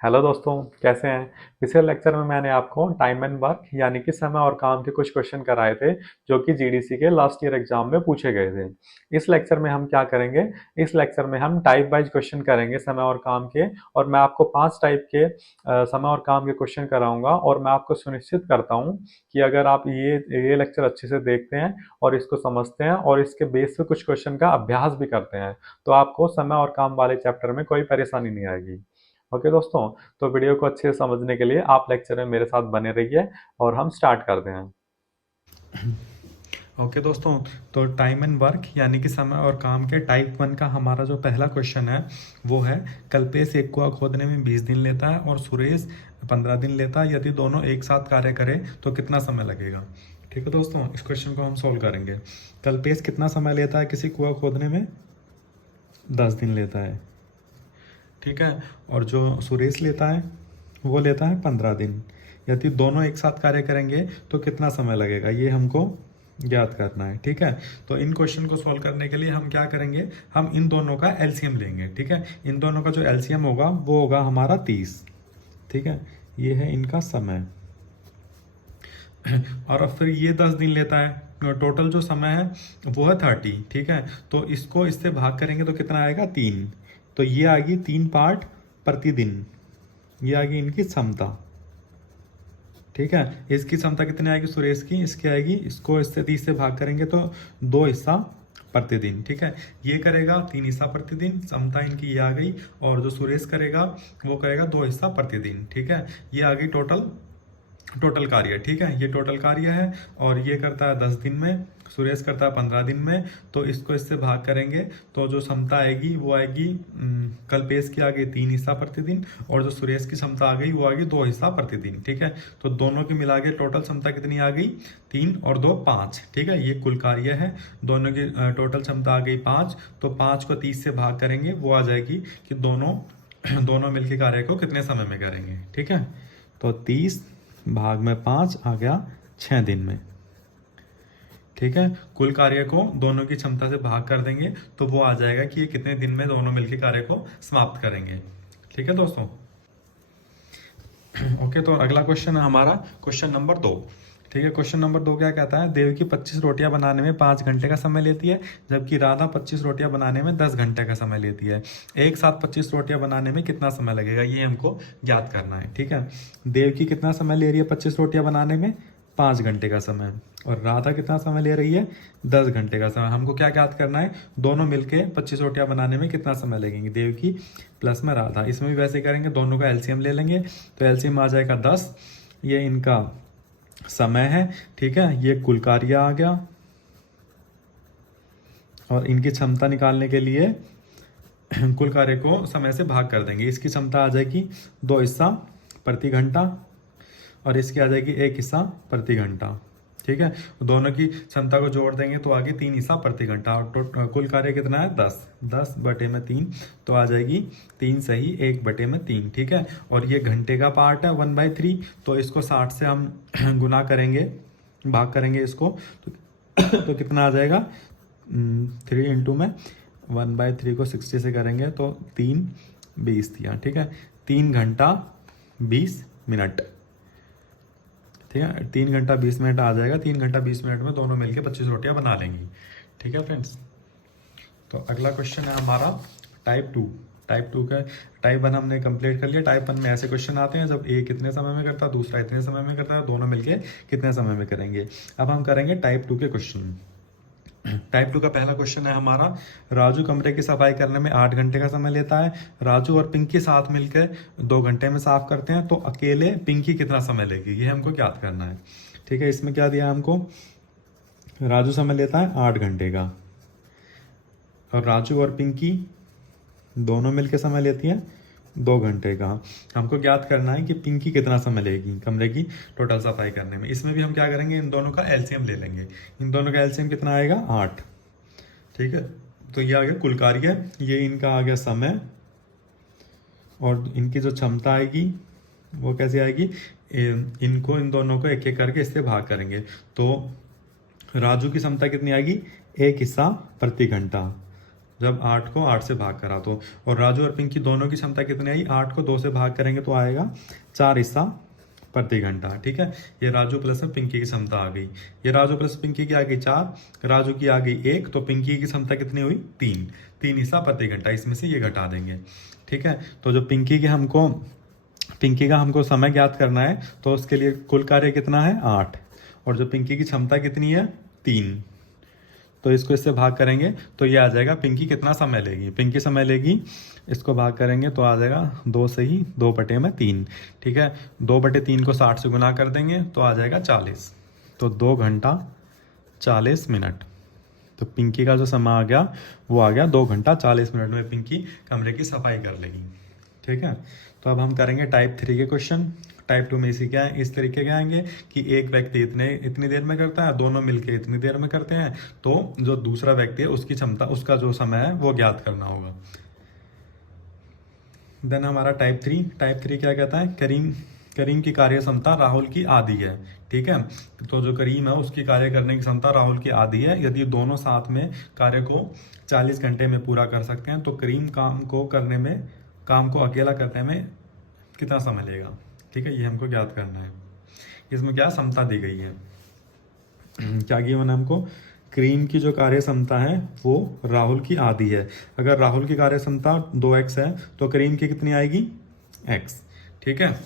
Hello दोस्तों, कैसे हैं। पिछले लेक्चर में मैंने आपको टाइम एंड वर्क यानी कि समय और काम के कुछ क्वेश्चन कराए थे जो कि जीडीसी के लास्ट ईयर एग्जाम में पूछे गए थे। इस लेक्चर में हम क्या करेंगे, इस लेक्चर में हम टाइप वाइज क्वेश्चन करेंगे समय और काम के। और मैं आपको 5 टाइप के समय और काम के क्वेश्चन कराऊंगा और मैं आपको सुनिश्चित करता हूँ कि अगर आप ये लेक्चर अच्छे से देखते हैं और इसको समझते हैं और इसके बेस पे कुछ क्वेश्चन का अभ्यास भी करते हैं तो आपको समय और काम वाले चैप्टर में कोई परेशानी नहीं आएगी। ओके दोस्तों, तो वीडियो को अच्छे से समझने के लिए आप लेक्चर में मेरे साथ बने रहिए और हम स्टार्ट करते हैं। ओके दोस्तों, तो टाइम एंड वर्क यानी कि समय और काम के टाइप 1 का हमारा जो पहला क्वेश्चन है वो है, कल्पेश एक कुआं खोदने में 20 दिन लेता है और सुरेश 15 दिन लेता है। यदि दोनों एक साथ कार्य करें तो कितना समय लगेगा। ठीक है दोस्तों, इस क्वेश्चन को हम सॉल्व करेंगे। कल्पेश कितना समय लेता है किसी कुआं खोदने में? 10 दिन लेता है। ठीक है, और जो सुरेश लेता है वो लेता है 15 दिन। यदि दोनों एक साथ कार्य करेंगे तो कितना समय लगेगा, ये हमको ज्ञात करना है। ठीक है, तो इन क्वेश्चन को सॉल्व करने के लिए हम क्या करेंगे, हम इन दोनों का एलसीएम लेंगे। ठीक है, इन दोनों का जो एलसीएम होगा वो होगा हमारा 30। ठीक है, ये है इनका समय। और अब फिर ये 10 दिन लेता है, टोटल जो समय है वो है 30। ठीक है, तो इसको इससे भाग करेंगे तो कितना आएगा, 3। तो ये आ गई 3 पार्ट प्रतिदिन, ये आ गई इनकी क्षमता। ठीक है, इसकी क्षमता कितनी आएगी सुरेश की, इसकी आएगी, इसको इससे 30 से भाग करेंगे तो 2 हिस्सा प्रतिदिन। ठीक है, ये करेगा 3 हिस्सा प्रतिदिन, क्षमता इनकी ये आ गई। और जो सुरेश करेगा वो करेगा 2 हिस्सा प्रतिदिन। ठीक है, ये आ गई टोटल टोटल कार्य। ठीक है, ये टोटल कार्य है और ये करता है 10 दिन में, सुरेश करता है 15 दिन में। तो इसको इससे भाग करेंगे तो जो क्षमता आएगी वो आएगी, कल्पेश की आ गई 3 हिस्सा प्रतिदिन और जो सुरेश की क्षमता आ गई वो आ गई 2 हिस्सा प्रतिदिन। ठीक है, तो दोनों की मिला के टोटल क्षमता कितनी आ गई, 3 और 2 5। ठीक है, ये कुल कार्य है। दोनों की टोटल क्षमता आ गई 5, तो 5 को 30 से भाग करेंगे, वो आ जाएगी कि दोनों दोनों मिलकर कार्य को कितने समय में करेंगे। ठीक है, तो 30 भाग में 5 आ गया 6 दिन में। ठीक है, कुल कार्य को दोनों की क्षमता से भाग कर देंगे तो वो आ जाएगा कि ये कितने दिन में दोनों मिलकर कार्य को समाप्त करेंगे। ठीक है दोस्तों। ओके, तो अगला क्वेश्चन है हमारा क्वेश्चन नंबर 2। ठीक है, क्वेश्चन नंबर 2 क्या कहता है, देव की 25 रोटियां बनाने में 5 घंटे का समय लेती है जबकि राधा 25 रोटियां बनाने में 10 घंटे का समय लेती है। एक साथ 25 रोटियां बनाने में कितना समय लगेगा, ये हमको ज्ञात करना है। ठीक है, देव की कितना समय ले रही है 25 रोटियां बनाने में, 5 घंटे का समय। और राधा कितना समय ले रही है, 10 घंटे का समय। हमको क्या ज्ञात करना है, दोनों मिलके 25 रोटियां बनाने में कितना समय लगेंगे, देव की प्लस में राधा। इसमें भी वैसे करेंगे, दोनों का एलसीएम ले लेंगे तो एलसीएम आ जाएगा 10। ये इनका समय है। ठीक है, ये कुल कार्य आ गया और इनकी क्षमता निकालने के लिए कुल कार्य को समय से भाग कर देंगे। इसकी क्षमता आ जाएगी 2 हिस्सा प्रति घंटा और इसकी आ जाएगी 1 हिस्सा प्रति घंटा। ठीक है, दोनों की क्षमता को जोड़ देंगे तो आगे 3 हिस्सा प्रति घंटा और कुल कार्य कितना है, 10 बटे में 3, तो आ जाएगी 3 सही 1 बटे में 3। ठीक है, और ये घंटे का पार्ट है 1/3, तो इसको 60 से हम गुना करेंगे, भाग करेंगे इसको तो कितना आ जाएगा, 3 इंटू में 1/3 को 60 से करेंगे तो 3 20 दिया। ठीक है, 3 घंटा 20 मिनट। ठीक है, 3 घंटा 20 मिनट आ जाएगा। 3 घंटा 20 मिनट में दोनों मिलके 25 रोटियां बना लेंगी। ठीक है फ्रेंड्स, तो अगला क्वेश्चन है हमारा टाइप 2। टाइप 2 का टाइप 1 हमने कंप्लीट कर लिया। टाइप 1 में ऐसे क्वेश्चन आते हैं जब ए कितने समय में करता है, दूसरा इतने समय में करता है, दोनों मिलके कितने समय में करेंगे। अब हम करेंगे टाइप 2 के क्वेश्चन। टाइप 2 का पहला क्वेश्चन है हमारा, राजू कमरे की सफाई करने में 8 घंटे का समय लेता है। राजू और पिंकी साथ मिलकर 2 घंटे में साफ करते हैं, तो अकेले पिंकी कितना समय लेगी, ये हमको ज्ञात करना है। ठीक है, इसमें क्या दिया हमको, राजू समय लेता है 8 घंटे का और राजू और पिंकी दोनों मिलकर समय लेती हैं 2 घंटे का। हमको ज्ञात करना है कि पिंकी कितना समय लेगी कमरे की टोटल सफाई करने में। इसमें भी हम क्या करेंगे, इन दोनों का एलसीएम ले लेंगे। इन दोनों का एलसीएम कितना आएगा, 8। ठीक है, तो ये आ गया कुल कार्य, ये इनका आ गया समय और इनकी जो क्षमता आएगी वो कैसे आएगी, इनको इन दोनों को एक एक करके इससे भाग करेंगे तो राजू की क्षमता कितनी आएगी, 1 हिस्सा प्रति घंटा। जब 8 को 8 से भाग करा तो। और राजू और पिंकी दोनों की क्षमता कितनी आई, 8 को 2 से भाग करेंगे तो आएगा 4 हिस्सा प्रति घंटा। ठीक है, ये राजू प्लस में पिंकी की क्षमता आ गई। ये राजू प्लस पिंकी की आ गई 4, राजू की आ गई 1, तो पिंकी की क्षमता कितनी हुई 3 हिस्सा प्रति घंटा। इसमें से ये घटा देंगे। ठीक है, तो जो पिंकी का हमको समय ज्ञात करना है तो उसके लिए कुल कार्य कितना है 8, और जो पिंकी की क्षमता कितनी है 3, तो इसको इससे भाग करेंगे तो ये आ जाएगा पिंकी कितना समय लेगी। पिंकी समय लेगी, इसको भाग करेंगे तो आ जाएगा 2 से ही 2/3। ठीक है, 2/3 को 60 से गुना कर देंगे तो आ जाएगा 40, तो 2 घंटा 40 मिनट। तो पिंकी का जो समय आ गया वो आ गया 2 घंटा 40 मिनट में पिंकी कमरे की सफाई कर लेगी। ठीक है, तो अब हम करेंगे टाइप 3 के क्वेश्चन। टाइप 2 में इसी क्या है, इस तरीके के आएंगे कि एक व्यक्ति इतनी देर में करता है, दोनों मिलके इतनी देर में करते हैं, तो जो दूसरा व्यक्ति है उसकी क्षमता, उसका जो समय है वो ज्ञात करना होगा। देन हमारा टाइप 3 क्या कहता है, करीम की कार्य क्षमता राहुल की आधी है। ठीक है, तो जो करीम है उसकी कार्य करने की क्षमता राहुल की आधी है। यदि दोनों साथ में कार्य को 40 घंटे में पूरा कर सकते हैं तो करीम काम को अकेला करने में कितना समय लेगा। ठीक है, ये हमको ज्ञात करना है। इसमें क्या क्षमता दी गई है, क्या गिवन है हमको, करीम की जो कार्य क्षमता है वो राहुल की आधी है। अगर राहुल की कार्य क्षमता 2x है तो करीम की कितनी आएगी x। ठीक है,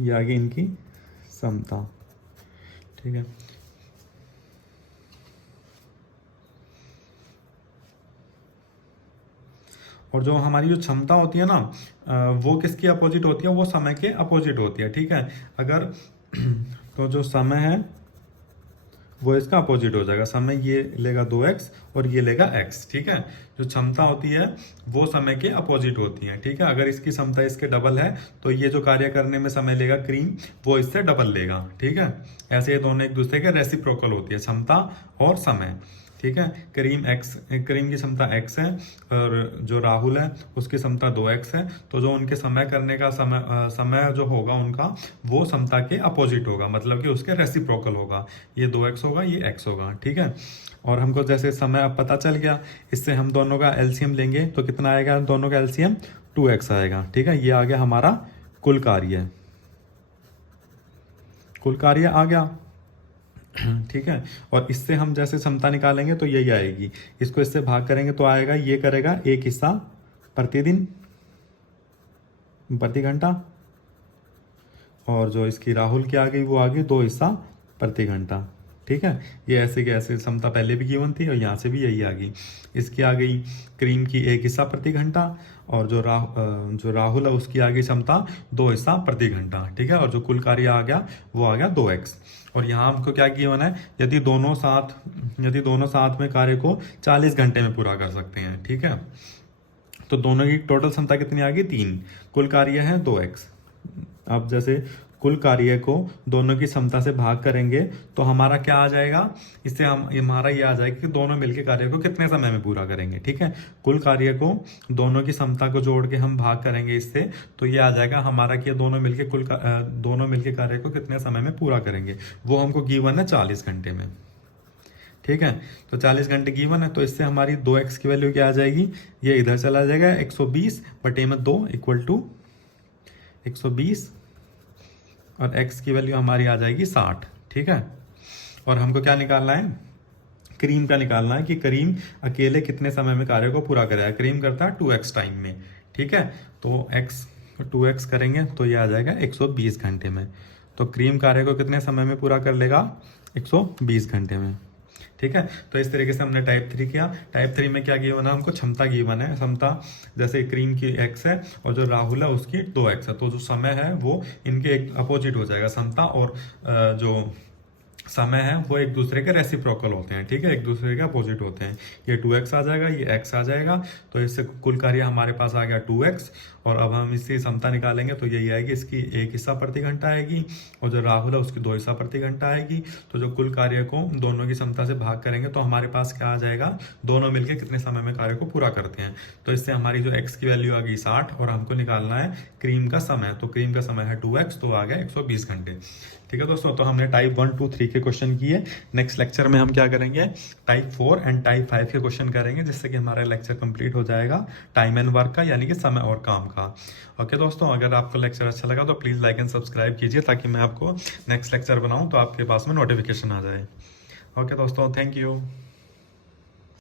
ये आगे इनकी क्षमता। ठीक है, और जो हमारी जो क्षमता होती है ना वो किसकी अपोजिट होती है, वो समय के अपोजिट होती है। ठीक है, अगर तो जो समय है वो इसका अपोजिट हो जाएगा, समय ये लेगा 2x और ये लेगा x। ठीक है, जो क्षमता होती है वो समय के अपोजिट होती है। ठीक है, अगर इसकी क्षमता इसके डबल है तो ये जो कार्य करने में समय लेगा करीम, वो इससे डबल लेगा। ठीक है, ऐसे ये दोनों एक दूसरे के रेसिप्रोकल होती है, क्षमता और समय। ठीक है, करीम की क्षमता x है और जो राहुल है उसकी क्षमता 2x है, तो जो उनके समय करने का समय जो होगा उनका वो क्षमता के अपोजिट होगा, मतलब कि उसके रेसिप्रोकल होगा। ये 2x होगा, ये x होगा। ठीक है, और हमको जैसे समय अब पता चल गया, इससे हम दोनों का एलसीएम लेंगे तो कितना आएगा, दोनों का एलसीएम 2x आएगा। ठीक है, ये आ गया हमारा कुल कार्य आ गया। ठीक है, और इससे हम जैसे क्षमता निकालेंगे तो यही आएगी, इसको इससे भाग करेंगे तो आएगा, ये करेगा 1 हिस्सा प्रति घंटा, और जो इसकी राहुल की आ गई वो आ गई 2 हिस्सा प्रति घंटा। ठीक है, ये ऐसे के ऐसे क्षमता पहले भी गिवन थी और यहाँ से भी यही आ गई। इसकी आ गई करीम की 1 हिस्सा प्रति घंटा, और जो राहुल है उसकी आ गई क्षमता 2 हिस्सा प्रति घंटा। ठीक है, और जो कुल कार्य आ गया वो आ गया 2x। और यहाँ हमको क्या गिवन है, यदि दोनों साथ में कार्य को 40 घंटे में पूरा कर सकते हैं। ठीक है, तो दोनों की टोटल क्षमता कितनी आ गई 3, कुल कार्य है 2x। अब जैसे कुल कार्य को दोनों की क्षमता से भाग करेंगे तो हमारा क्या आ जाएगा, इससे हमारा ये आ जाएगा कि दोनों मिलके कार्य को कितने समय में पूरा करेंगे। ठीक है, कुल कार्य को दोनों की क्षमता को जोड़ के हम भाग करेंगे इससे, तो ये आ जाएगा हमारा कि दोनों मिलके कार्य को कितने समय में पूरा करेंगे। वो हमको गिवन है 40 घंटे में। ठीक है, तो 40 घंटे गिवन है, तो इससे हमारी 2x की वैल्यू क्या आ जाएगी, ये इधर चला जाएगा 120/2 = 120, और x की वैल्यू हमारी आ जाएगी 60। ठीक है, और हमको क्या निकालना है, करीम का निकालना है कि करीम अकेले कितने समय में कार्य को पूरा करेगा। करीम करता है 2x टाइम में। ठीक है, तो 2x करेंगे तो ये आ जाएगा 120 घंटे में। तो करीम कार्य को कितने समय में पूरा कर लेगा, 120 घंटे में। ठीक है, तो इस तरीके से हमने टाइप 3 किया। टाइप 3 में क्या गिवन है, हमको क्षमता गिवन है। क्षमता जैसे करीम की x है और जो राहुल है उसकी 2x है, तो जो समय है वो इनके एक अपोजिट हो जाएगा। क्षमता और जो समय है वो एक दूसरे के रेसिप्रोकल होते हैं। ठीक है, एक दूसरे के अपोजिट होते हैं। ये 2x आ जाएगा, ये x आ जाएगा, तो इससे कुल कार्य हमारे पास आ गया 2x। और अब हम इससे क्षमता निकालेंगे तो यही आएगी, इसकी 1 हिस्सा प्रति घंटा आएगी, और जो राहुल है उसकी 2 हिस्सा प्रति घंटा आएगी। तो जो कुल कार्य को दोनों की क्षमता से भाग करेंगे तो हमारे पास क्या आ जाएगा, दोनों मिलकर कितने समय में कार्य को पूरा करते हैं। तो इससे हमारी जो x की वैल्यू आ गई 60, और हमको निकालना है करीम का समय। तो करीम का समय है 2x, तो आ गया 120 घंटे। ठीक है दोस्तों, तो हमने टाइप 1, 2, 3 के के क्वेश्चन किए। नेक्स्ट लेक्चर में हम क्या करेंगे, टाइप 4 एंड टाइप 5 के क्वेश्चन करेंगे, जिससे कि हमारा लेक्चर कंप्लीट हो जाएगा टाइम एंड वर्क का, यानी कि समय और काम का। ओके दोस्तों, अगर आपको लेक्चर अच्छा लगा तो प्लीज़ लाइक एंड सब्सक्राइब कीजिए, ताकि मैं आपको नेक्स्ट लेक्चर बनाऊँ तो आपके पास में नोटिफिकेशन आ जाए। ओके दोस्तों, थैंक यू।